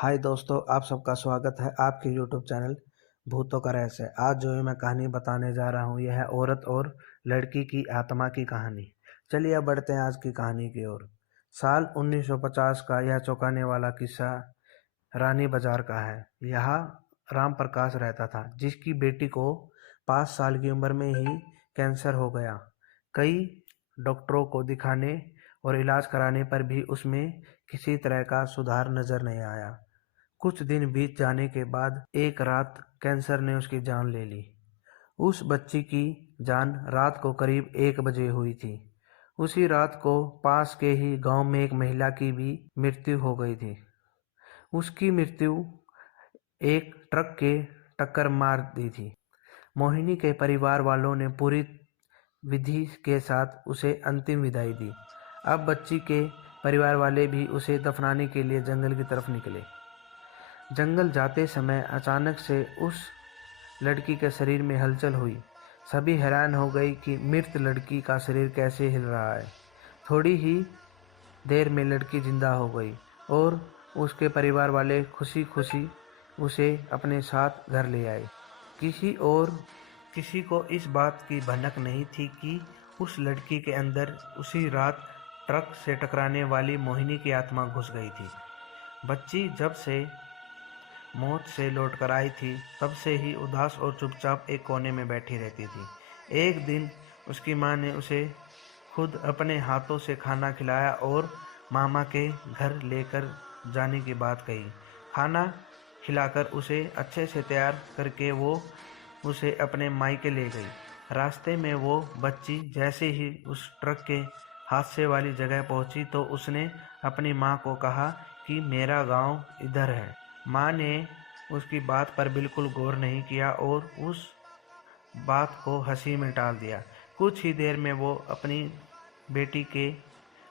हाय दोस्तों, आप सबका स्वागत है आपके यूट्यूब चैनल भूतों का रहस्य। आज जो मैं कहानी बताने जा रहा हूँ यह है औरत और लड़की की आत्मा की कहानी। चलिए अब बढ़ते हैं आज की कहानी की ओर। साल 1950 का यह चौंकाने वाला किस्सा रानी बाजार का है। यहाँ राम प्रकाश रहता था जिसकी बेटी को 5 साल की उम्र में ही कैंसर हो गया। कई डॉक्टरों को दिखाने और इलाज कराने पर भी उसमें किसी तरह का सुधार नजर नहीं आया। कुछ दिन बीत जाने के बाद एक रात कैंसर ने उसकी जान ले ली। उस बच्ची की जान रात को करीब 1 बजे हुई थी। उसी रात को पास के ही गांव में एक महिला की भी मृत्यु हो गई थी। उसकी मृत्यु एक ट्रक के टक्कर मार दी थी। मोहिनी के परिवार वालों ने पूरी विधि के साथ उसे अंतिम विदाई दी। अब बच्ची के परिवार वाले भी उसे दफनाने के लिए जंगल की तरफ निकले। जंगल जाते समय अचानक से उस लड़की के शरीर में हलचल हुई। सभी हैरान हो गई कि मृत लड़की का शरीर कैसे हिल रहा है। थोड़ी ही देर में लड़की जिंदा हो गई और उसके परिवार वाले खुशी खुशी उसे अपने साथ घर ले आए। किसी को इस बात की भनक नहीं थी कि उस लड़की के अंदर उसी रात ट्रक से टकराने वाली मोहिनी की आत्मा घुस गई थी। बच्ची जब से मौत से लौटकर आई थी तब से ही उदास और चुपचाप एक कोने में बैठी रहती थी। एक दिन उसकी माँ ने उसे खुद अपने हाथों से खाना खिलाया और मामा के घर लेकर जाने की बात कही। खाना खिलाकर उसे अच्छे से तैयार करके वो उसे अपने मायके ले गई। रास्ते में वो बच्ची जैसे ही उस ट्रक के हादसे वाली जगह पहुंची तो उसने अपनी माँ को कहा कि मेरा गांव इधर है। माँ ने उसकी बात पर बिल्कुल गौर नहीं किया और उस बात को हंसी में टाल दिया। कुछ ही देर में वो अपनी बेटी के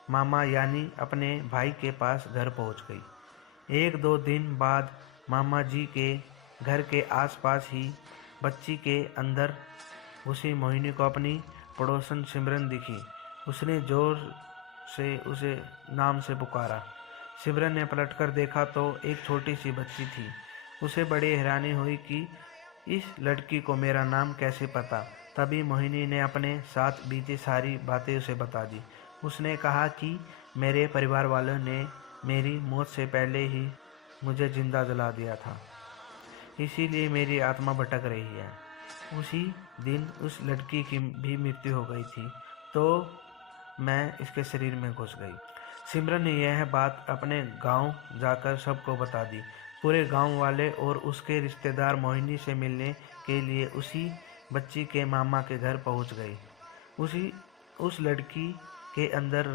मामा यानी अपने भाई के पास घर पहुंच गई। 1-2 दिन बाद मामा जी के घर के आसपास ही बच्ची के अंदर घुसी मोहिनी को अपनी पड़ोसन सिमरन दिखी। उसने जोर से उसे नाम से पुकारा। सिमरन ने पलटकर देखा तो एक छोटी सी बच्ची थी। उसे बड़ी हैरानी हुई कि इस लड़की को मेरा नाम कैसे पता। तभी मोहिनी ने अपने साथ बीती सारी बातें उसे बता दी। उसने कहा कि मेरे परिवार वालों ने मेरी मौत से पहले ही मुझे जिंदा जला दिया था, इसीलिए मेरी आत्मा भटक रही है। उसी दिन उस लड़की की भी मृत्यु हो गई थी तो मैं इसके शरीर में घुस गई। सिमरन ने यह बात अपने गांव जाकर सबको बता दी। पूरे गांव वाले और उसके रिश्तेदार मोहिनी से मिलने के लिए उसी बच्ची के मामा के घर पहुंच गए। उस लड़की के अंदर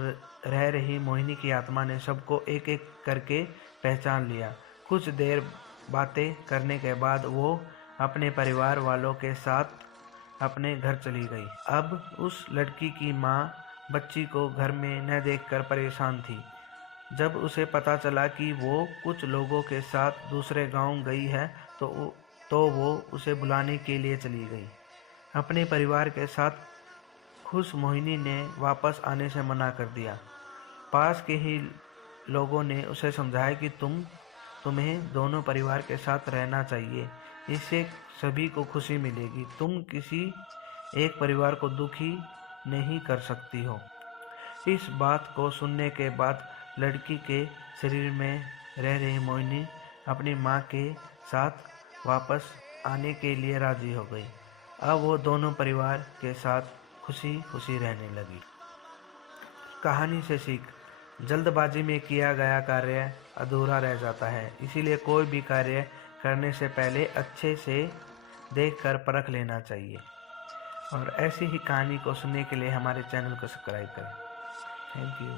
रह रही मोहिनी की आत्मा ने सबको एक एक करके पहचान लिया। कुछ देर बातें करने के बाद वो अपने परिवार वालों के साथ अपने घर चली गई। अब उस लड़की की माँ बच्ची को घर में न देखकर परेशान थी। जब उसे पता चला कि वो कुछ लोगों के साथ दूसरे गांव गई है तो वो उसे बुलाने के लिए चली गई। अपने परिवार के साथ खुश मोहिनी ने वापस आने से मना कर दिया। पास के ही लोगों ने उसे समझाया कि तुम्हें दोनों परिवार के साथ रहना चाहिए, इससे सभी को खुशी मिलेगी। तुम किसी एक परिवार को दुखी नहीं कर सकती हो। इस बात को सुनने के बाद लड़की के शरीर में रह रही मोहिनी अपनी माँ के साथ वापस आने के लिए राजी हो गई। अब वो दोनों परिवार के साथ खुशी खुशी रहने लगी। कहानी से सीख: जल्दबाजी में किया गया कार्य अधूरा रह जाता है, इसीलिए कोई भी कार्य करने से पहले अच्छे से देखकर परख लेना चाहिए। और ऐसी ही कहानी को सुनने के लिए हमारे चैनल को सब्सक्राइब करें। Thank you.